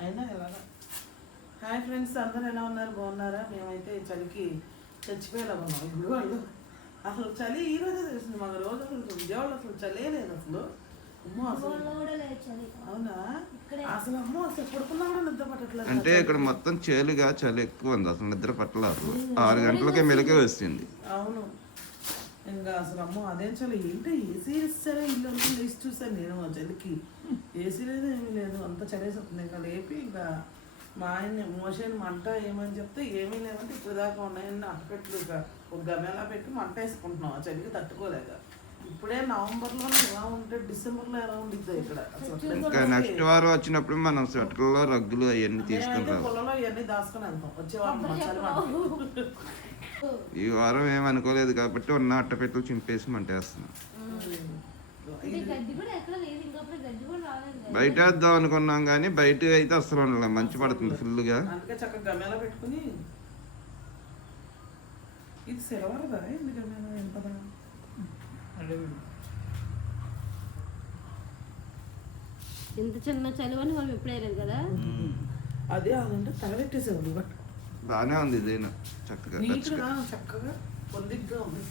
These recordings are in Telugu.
అయినా ఎలాగా హాయ్ ఫ్రెండ్స్ అందరూ ఎలా ఉన్నారు? బాగున్నారా? మేమైతే చలికి చచ్చిపోయేలా ఉన్నాం. ఇప్పుడు వాళ్ళు అసలు చలి ఈ రోజే తెలిసింది మాకు. రోజు అసలు విజయవాడలో అసలు చలే లేదు అసలు. అమ్మో అసలు ఊళ్ళో కూడా లేదు చలి. అవునా? ఇక్కడే. అసలు అమ్మో అసలు పడుకున్నా కూడా నిద్ర పట్టట్లేదు అంటే ఇక్కడ మొత్తం చేలుగా చలి ఎక్కువ ఉంది. అసలు నిద్ర పట్టలేదు. ఆరు గంటలకే మెలకే వస్తుంది అవును. ఇంకా అసలు అమ్మో అదేం చలి ఏంటి? ఏసీ ఇస్తారా ఇల్లు అంతా లేచి చూసాను నేను ఆ చలికి ఏసీ లేదు ఏమీ లేదు అంత చలేస్తుంది ఇంకా లేపి ఇంకా మా ఆయన మోషన్ మంట ఏమని చెప్తే ఏమీ లేదంటే ఇప్పుడు దాకా ఉన్నాయని అట్టపెట్లు ఇక ఒక గమేలా పెట్టి మంట వేసుకుంటున్నాం. ఆ చలికి తట్టుకోలేక. ఇప్పుడే నవంబర్లో ఎలా ఉంటే డిసెంబర్లో ఎలా ఉండిద్దో ఇక్కడ. నెక్స్ట్ వారం వచ్చినప్పుడు మనం స్వెటర్లో రగ్గులు అవన్నీ రావాలి. పొలంలో ఇవన్నీ దాచుకొని వెళ్తాం. వచ్చే వారం మా చలి మంటకి. ఈ వారం ఏమనుకోలేదు కాబట్టి ఉన్న అట్టపెట్టలు చింపేసి మంటేస్తున్నాం. బయట వేద్దాం అనుకున్నాం కానీ బయట అయితే అసలు ఉండలే. మంచి పడుతుంది ఫుల్గా ఇంత చిన్న చలి అని మనం ఎప్పుడే లేదు కదా? అదే అదంటే తగలెట్టేసేవాళ్ళు బట్ బాగానే ఉంది ఇదేనా చక్కగా చక్కగా పొందిగ్గా ఉంది.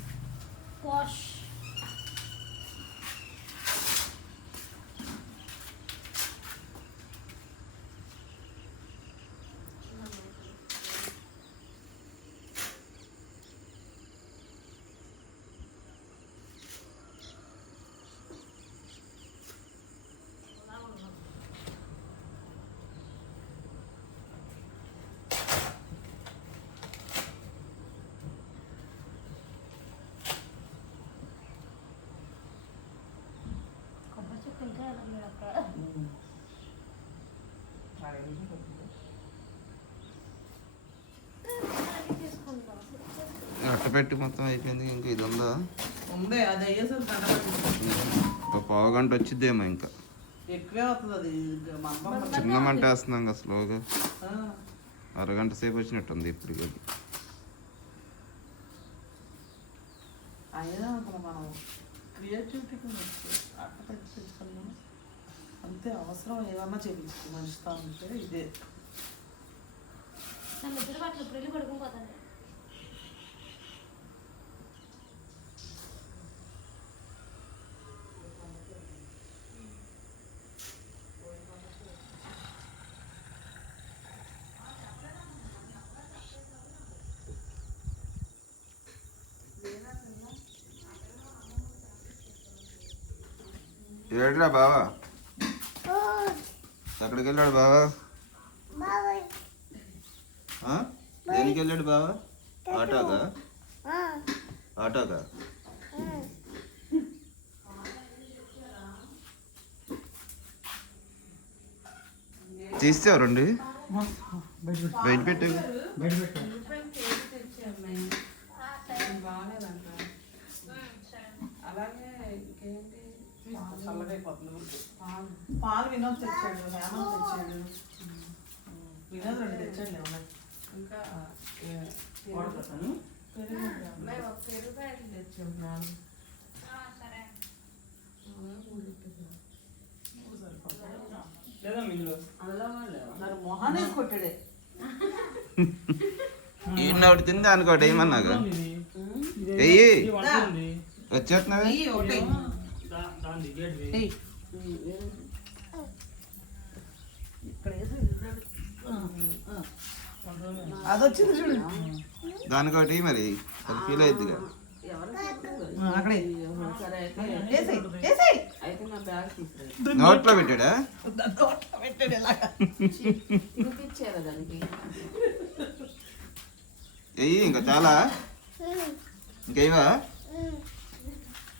అట్టపెట్టి మొత్తం అయిపోయింది. ఇంకా ఇది ఉందా? ఒక పావు గంట వచ్చిద్దేమో ఇంకా. చిన్న మంట వేస్తున్నాం ఇంకా స్లోగా. ఆ, అరగంట సేపు వచ్చినట్టుంది పెంచుకున్నాం అంతే అవసరం ఏదన్నా చేయించుకో మనిషితో ఉంటే ఇదే నా నిద్ర పట్ల ఇప్పుడు వెళ్ళి పడుకోపోతాను ఏడ్రా బావా? ఎక్కడికి వెళ్ళాడు బావా? ఆ? దేనికి వెళ్ళాడు బావా? ఆటోగా ఆటోగా తీసేవారండి బయట పెట్టావు అలాగే ఇంకేంటి చల్లగా అయిపోతుంది ఊరికే. పాలు వినోద్ తెచ్చాడు హేమంత్ తెచ్చాడు వినోద్ రెండు తెచ్చాడు ఏమన్నా ఇంకా వాడుకోతాను మరి మొహాన్ని వేసి కొట్టాడే ఈయన ఒకటి తింది అనుకోటి వచ్చేస్తున్నావే నెయ్యి ఒకటి నెయ్యి. ఇక్కడ వేసి ఆ, ఆ. అది వచ్చింది చూడు దానికోటి మరి అది ఫీల్ అక్కడే వేసేయ్. నోట్లో పెట్టాడా నోట్లో పెట్టాడు. ఎయ్యి ఇంకా చాలా ఇంకేవా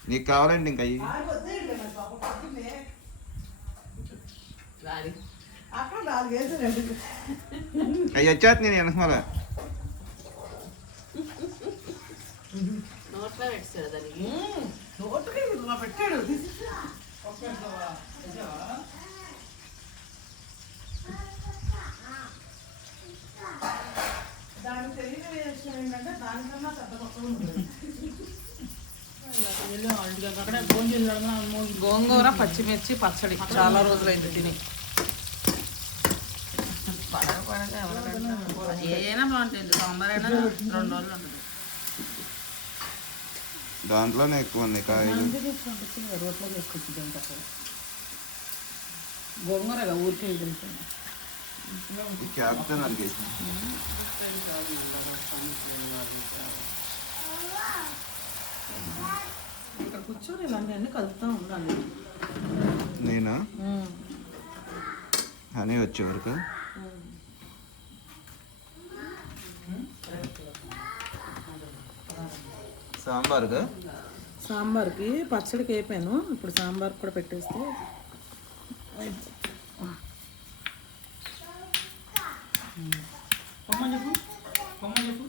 నీకు కావాలంటే ఇంకా అయ్యి అవి వచ్చేస్తున్నాయి నేను నోటుకి ఇలా పెట్టాడు. దానికి తెలియని విషయం ఏంటంటే దానికన్నా పెద్ద మొత్తం ఉంటుంది. గోంగూర పచ్చిమిర్చి పచ్చడి. చాలా రోజులైంది తిని. ఏదైనా బాగుంటుంది. సాంబార్ అయినా రెండు రోజులు ఉంటుంది. దాంట్లోనే ఎక్కువ ఉంది కాయలు. రోట్లో గోంగూర ఊరికే క్యాప్టెన్ ఇక్కడ కూర్చొని ఇలాంటి అన్ని కలుపుతూ ఉండాలి నేనా? హనీ వచ్చే వరకు? సాంబార్గా? సాంబార్కి పచ్చడికి వేపాను. ఇప్పుడు సాంబార్ కూడా పెట్టేస్తే చెప్పు. చెప్పు.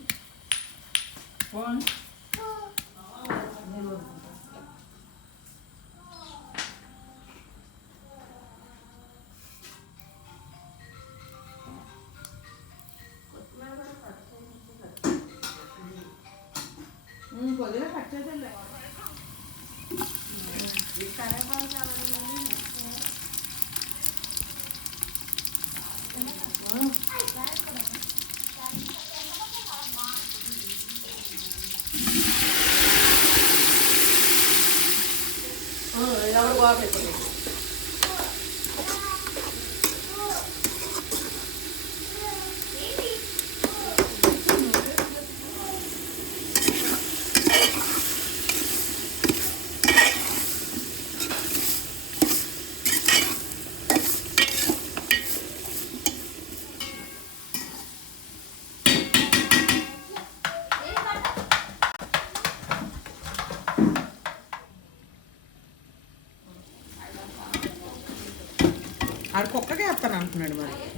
Oh, I don't know what happened. Minute ਮਾਰ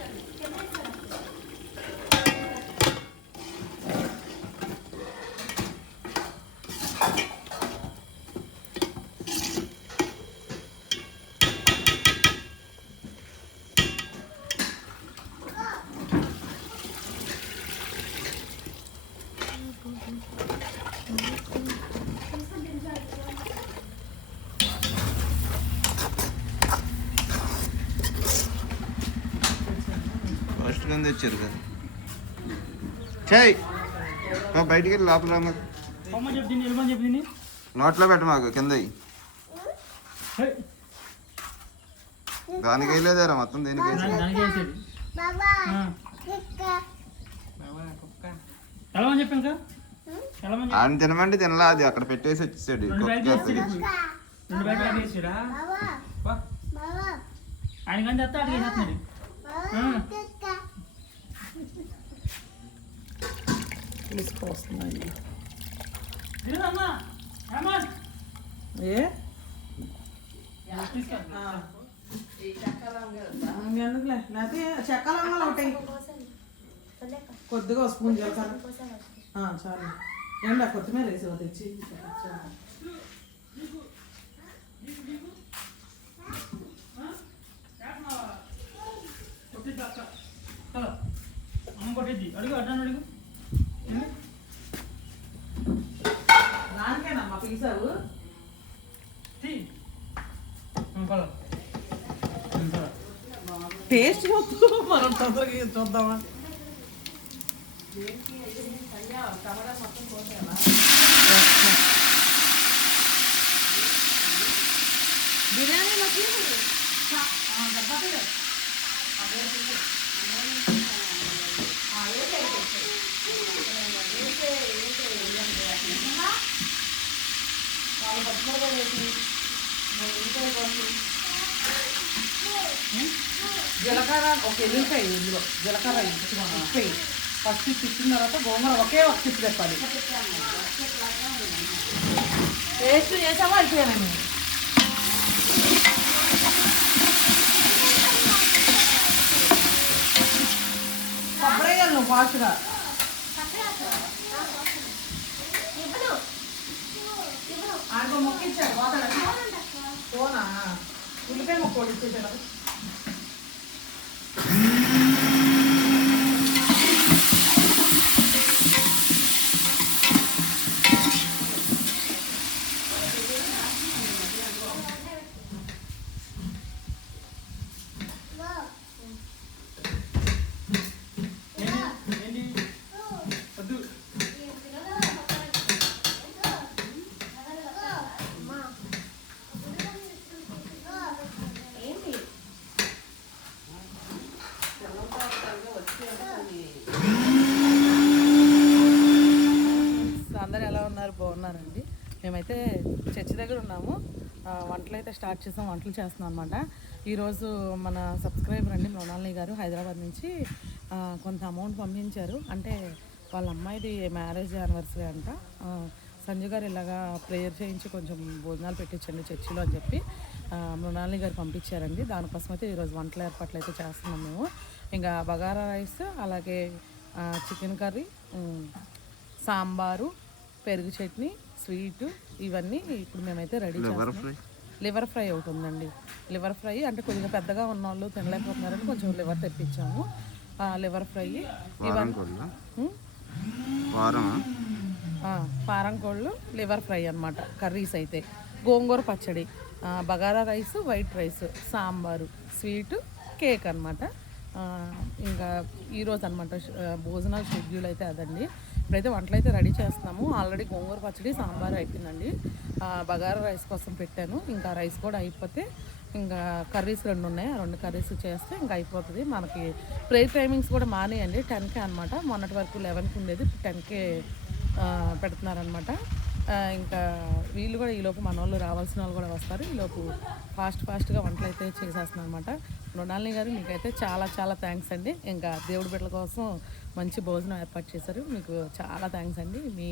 తెచ్చారు కదా. చేయి బయటికి వెళ్ళి లోపల నోట్లో పెట్ట మాకు కింద దానికి వేయలేదేరా మొత్తం దేనికి ఆయన తినమంటే తినలా అది అక్కడ పెట్టేసి వచ్చేసాడు రెండు అడిగి తినదమ్మా హేమంత్ ఏ ఎందుకులే లేకపోతే చెక్క లవంగాలు ఒకటి కొద్దిగా ఒక స్పూన్ జీలకర్ర ఆ, చాలు ఏంటా కొత్తిమీర వేసావు తెచ్చి కొట్టిద్ది అక్క చలో అమ్మ కొట్టిద్ది అడుగు అడ్డాను అడుగు ఏంది? దానికేనమ్మా పీసావు తీ ఉమ్, పద. ఉమ్, పద. టేస్ట్ చూస్తూ మనం తొందరగా చూద్దామా బిర్యానీలోకి జీలకర్ర ఒక ఎల్లిపాయ ఇందులో. జీలకర్ర ఇప్పి ఫస్ట్ తిప్పిన తర్వాత గోంగూర ఒకే ఒక తిప్పి తెప్పాలి. టేస్ట్ చేసామో అయిపోయాను కొబ్బరి వేయాలి నువ్వు ఫాస్ట్గా. ఆడికో మొక్క ఇచ్చాడు పోతాడా పోనా? ఉల్లిపాయ మొక్క ఇచ్చేసాడు వంటలు అయితే స్టార్ట్ చేసాం వంటలు చేస్తున్నాం అనమాట ఈరోజు మన సబ్స్క్రైబర్ అండి మృణాలిని గారు హైదరాబాద్ నుంచి కొంత అమౌంట్ పంపించారు. అంటే వాళ్ళ అమ్మాయిది మ్యారేజ్ యానివర్సరీ అంట. ఆ, సంజు గారు ఇలాగా ప్రేయర్ చేయించి కొంచెం భోజనాలు పెట్టించండి చర్చిలో అని చెప్పి ఆ, మృణాలిని గారు పంపించారండి. దానికోసం అయితే ఈరోజు వంటల ఏర్పాట్లు అయితే చేస్తున్నాం మేము. ఇంకా బగారా రైస్ అలాగే చికెన్ కర్రీ సాంబారు పెరుగు చట్నీ స్వీట్ ఇవన్నీ ఇప్పుడు మేమైతే రెడీ చేస్తాం లివర్ ఫ్రై ఒకటి ఉందండి లివర్ ఫ్రై అంటే కొద్దిగా పెద్దగా ఉన్న వాళ్ళు తినలేకపోతున్నారని కొంచెం లివర్ తెప్పించాము. లివర్ ఫ్రై పారం కోళ్ళు? లివర్ ఫ్రై అన్నమాట. కర్రీస్ అయితే. గోంగూర పచ్చడి bagara rice white rice sambar sweet cake అనమాట ఇంకా ఈరోజు అనమాట భోజనాల షెడ్యూల్ అయితే అదండి. ఇప్పుడైతే వంటలు అయితే రెడీ చేస్తున్నాము. ఆల్రెడీ గోంగూర పచ్చడి సాంబార్ అయిపోయిందండి. ఆ, బగారా రైస్ కోసం పెట్టాను. ఇంకా రైస్ కూడా అయిపోతే ఇంకా కర్రీస్ రెండు ఉన్నాయి. ఆ రెండు కర్రీస్ చేస్తే ఇంకా అయిపోతుంది. మనకి ప్రేయర్ టైమింగ్స్ కూడా మానేయండి. టెన్కే అనమాట మొన్నటి వరకు లెవెన్కి ఉండేది. టెన్కే పెడుతున్నారనమాట ఇంకా వీళ్ళు కూడా ఈలోపు మన వాళ్ళు రావాల్సిన వాళ్ళు కూడా వస్తారు. ఈలోపు ఫాస్ట్ ఫాస్ట్గా వంటలు అయితే చేసేస్తున్నాను అనమాట మృణాలిని గారు మీకైతే చాలా చాలా థ్యాంక్స్ అండి. ఇంకా దేవుడి బిడ్డల కోసం మంచి భోజనం ఏర్పాటు చేశారు. మీకు చాలా థ్యాంక్స్ అండి. మీ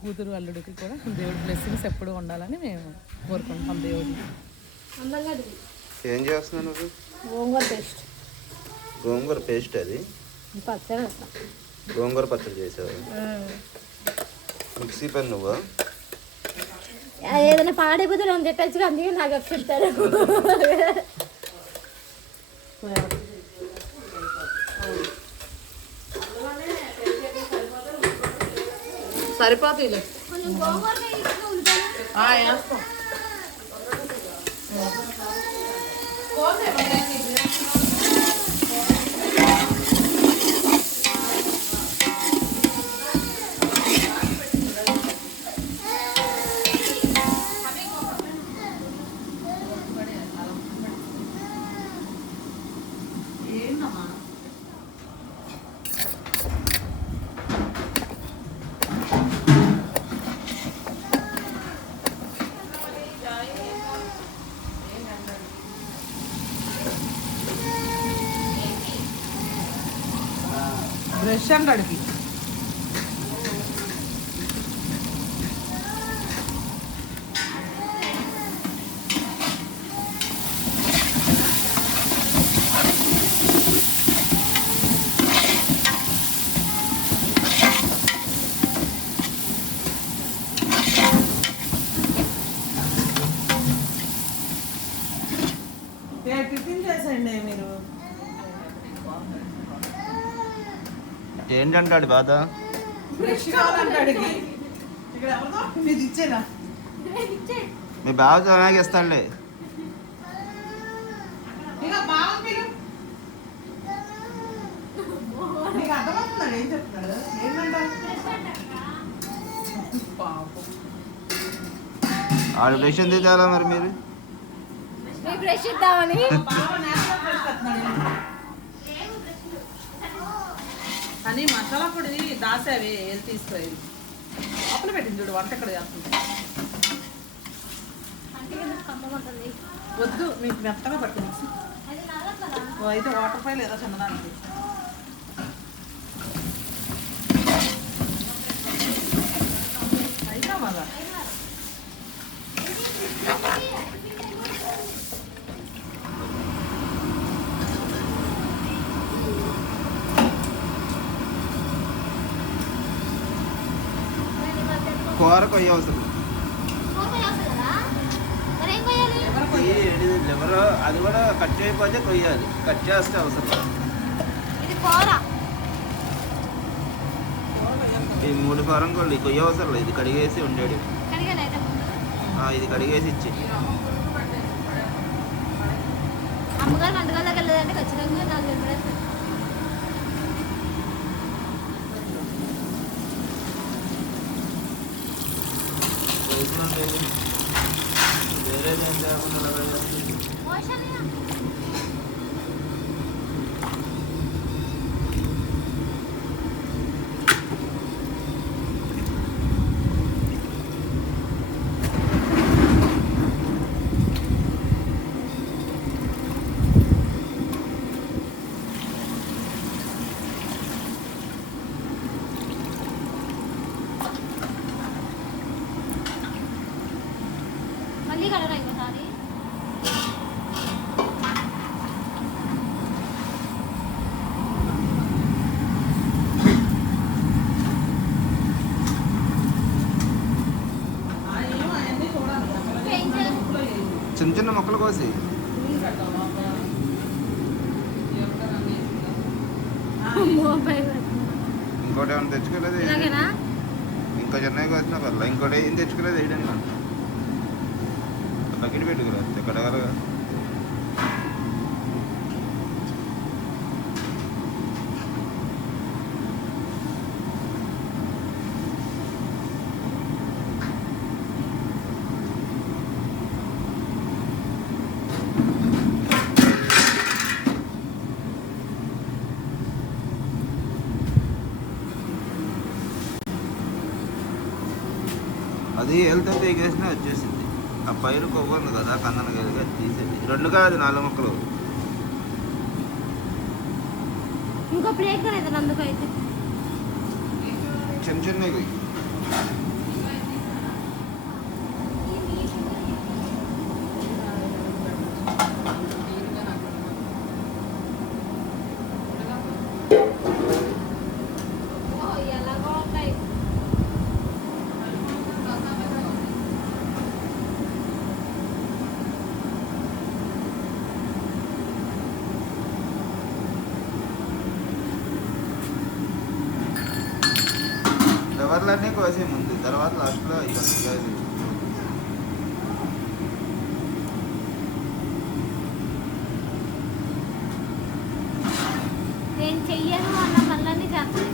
కూతురు అల్లుడికి కూడా దేవుడి బ్లెస్సింగ్స్ ఎప్పుడూ ఉండాలని మేము కోరుకుంటాం దేవుడిని. దిగు. ఏం చేస్తున్నావు నువ్వు? గోంగూర పేస్ట్. గోంగూర పేస్ట్ అది? పచ్చడి గోంగూర పచ్చడి చేసావు? మిక్సీ పెన్ నువ్వు? ఏదైనా పాడైపోతే నన్ను తిట్టచ్చు అందుకే నాకు చెప్తారు గోంగూర వేస్తాం బ్రష్ అంటాడికి ఏంటంటాడు బాధ? మీ బావతో అలాగే ఇస్తాడులే. ఆడు బ్రష్ ఎందుకు తేలా మరి మీరు? మీ బ్రష్ ఇద్దామని. కానీ మసాలా పొడి దాసావి ఏది తీసుకోయి లోపల పెట్టింది చూడు వంట ఎక్కడ చేస్తుంది? వద్దు మీకు మెత్తగా పట్టింది. అయితే వాటర్ ఫైల్ ఏదో చిన్నదానికి అయినా మళ్ళా కూర కొయ్య అవసరం? లివర్ అది కూడా కట్ చేయకపోతే కొయ్యాలి. కట్ చేస్తే అవసరం ఈ మూడు ఫారం కొల్లి కొయ్య అవసరం లేదు. ఇది కడిగేసి ఉండేది. ఇది కడిగేసి ఇచ్చి. అమ్మగారు ఖచ్చితంగా నాకు Dereden de bunu. కడిగేసి. మోషన్గా మొక్కలు కోసి. ఇంకోటి ఏమైనా తెచ్చుకోలేదు? ఇంకో చెన్నైకి వచ్చినా పర్లేదు ఇంకోటి ఏం తెచ్చుకోలేదు? వేయడానికి బకెట్ పెట్టుకురా. ఎక్కడ కలగా అది వెళ్తే తెగేసినా వచ్చేసింది ఆ పైరు కొవ్వు ఉంది కదా కందన కలిగి అది తీసేది రెండు కాదు నాలుగు మొక్కలు. ఇంకో ప్లేట్ అయితే అందుకైతే చిన్న చిన్నవి. ఫ్లవర్లన్నీ కోసే ముందు. తర్వాత లాస్ట్లో ఇవన్నీ కాదు నేను చెయ్యను అన్న పనులన్నీ చేస్తాను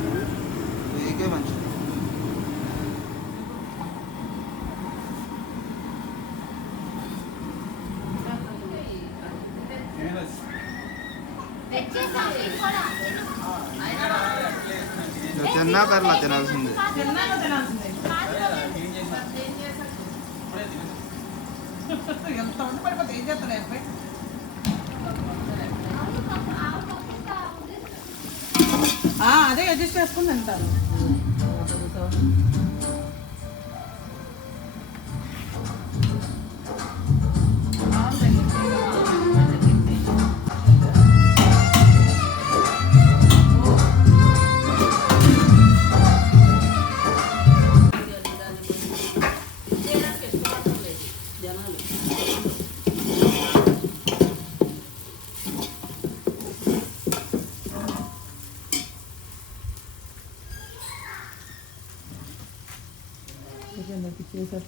ఇదికే మంచిది. తెచ్చేసాం కూడా. తిన్నా పర్లా తినాల్సింది. ఎంత ఉండి పడిపోతే ఏం చేస్తాను అబ్బాయి అదే అడ్జస్ట్ చేసుకుని 이제 뭐 이렇게 해서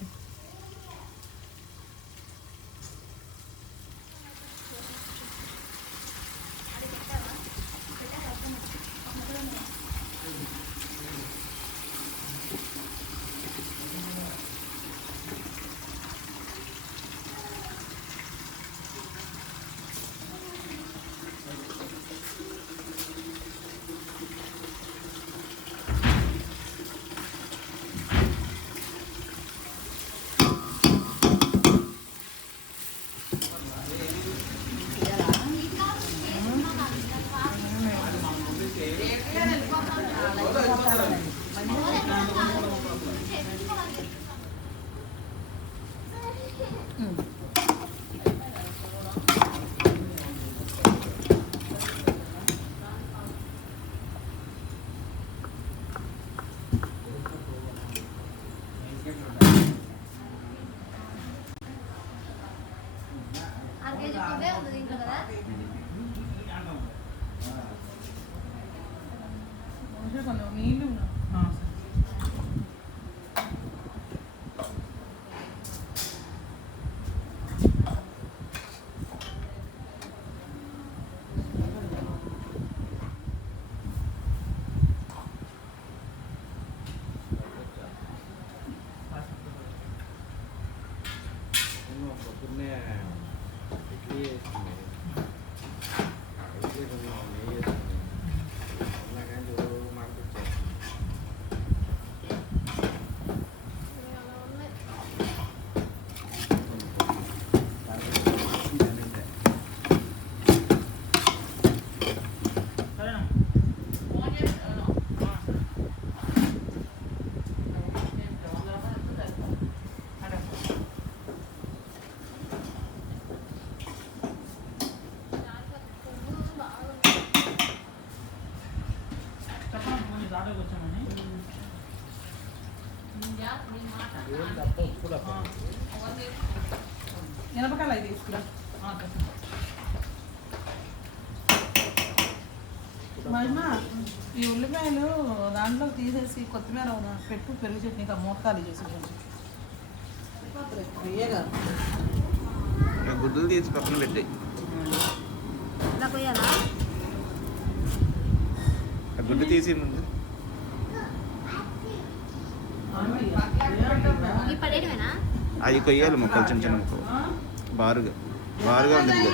తీసేసి కొత్తిమీర పెట్టు పెరుగు చట్నీ ఇంకా మోకాలు చేసి కొంచెం. గుడ్డలు తీసి పక్కన పెట్టాయి. గుడ్డు తీసి ముందు. అవి కొయ్యాలి ముక్కలు చిన్న చిన్న ముక్కలు. బారుగా. బారుగా ఉండదు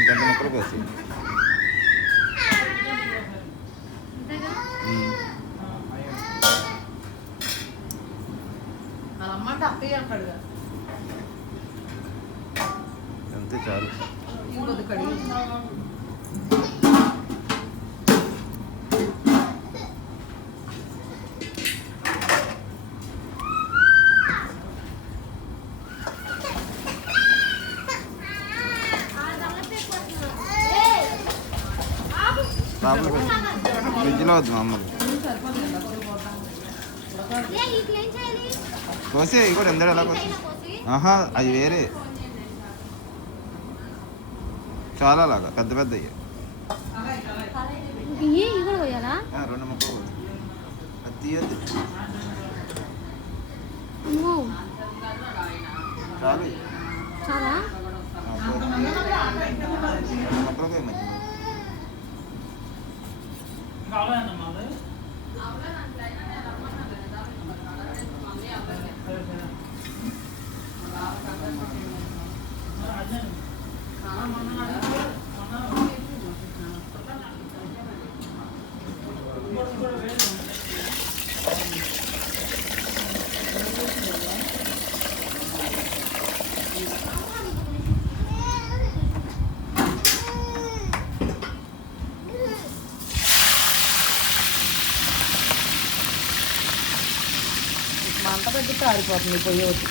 ఇంత ముక్కలు కోసి ఉమ్. వాళ్ళ అమ్మ అంటే అత్తయ్య అంటాడు కదా అంతే చాలు ఇంకొద్ది కడిగి లోపల ఫ్రిడ్జ్లో వద్దు మా కోసే కూడా ఎందరు ఎలా కోసి ఆహా అవి వేరే చాలా లాగా పెద్ద పెద్ద రెండు ముక్కలు. అది తీయద్దు చాలు ముక్కలు కోయి మధ్య ఇంకా అవలేదమ్మా అది సరే, సరే. మరి అదే. ఇంకోటి కూడా వేరే ఉంది. మంట పెట్టి ఆరిపోతుంది పొయ్యి ఒకటి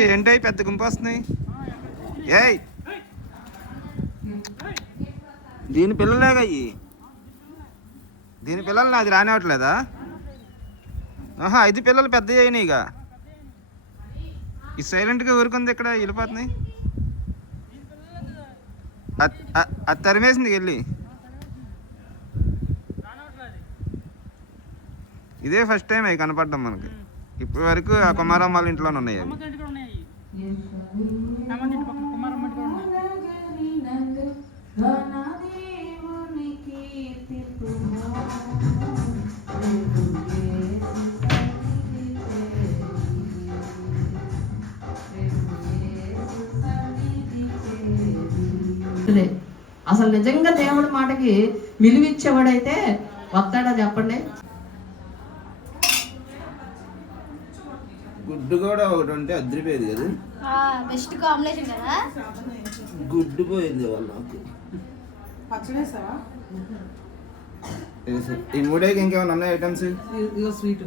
వచ్చి ఏంటై పెద్ద గుంపు వస్తున్నాయి ఏయ్! దీని పిల్లలేగా అయ్యి దీని పిల్లలు నాది రానివ్వట్లేదా? ఆహా ఐదు పిల్లలు పెద్ద అయినాయి ఇక. ఈ సైలెంట్గా ఊరుకుంది ఇక్కడ వెళ్ళిపోతున్నాయి అది తరిమేసింది వెళ్ళి. ఇదే ఫస్ట్ టైం అవి కనపడ్డాం మనకి. ఇప్పటి వరకు ఆ కుమారమ్మ వాళ్ళ ఇంట్లోనే ఉన్నాయి అవి. అసలు నిజంగా దేవుడి మాటకి విలువిచ్చేవాడైతే వస్తాడా చెప్పండి? గుడ్డు కూడా ఒకటి ఉంటే అదిరిపోయేది కదా. బెస్ట్ కాంబినేషన్ కదా? గుడ్డు పోయింది వాళ్ళు నాకు? పచ్చడేసావా ఈ మూడేకి ఇంకేమైనా ఉన్నాయి ఐటమ్స్ ఇదిగో స్వీట్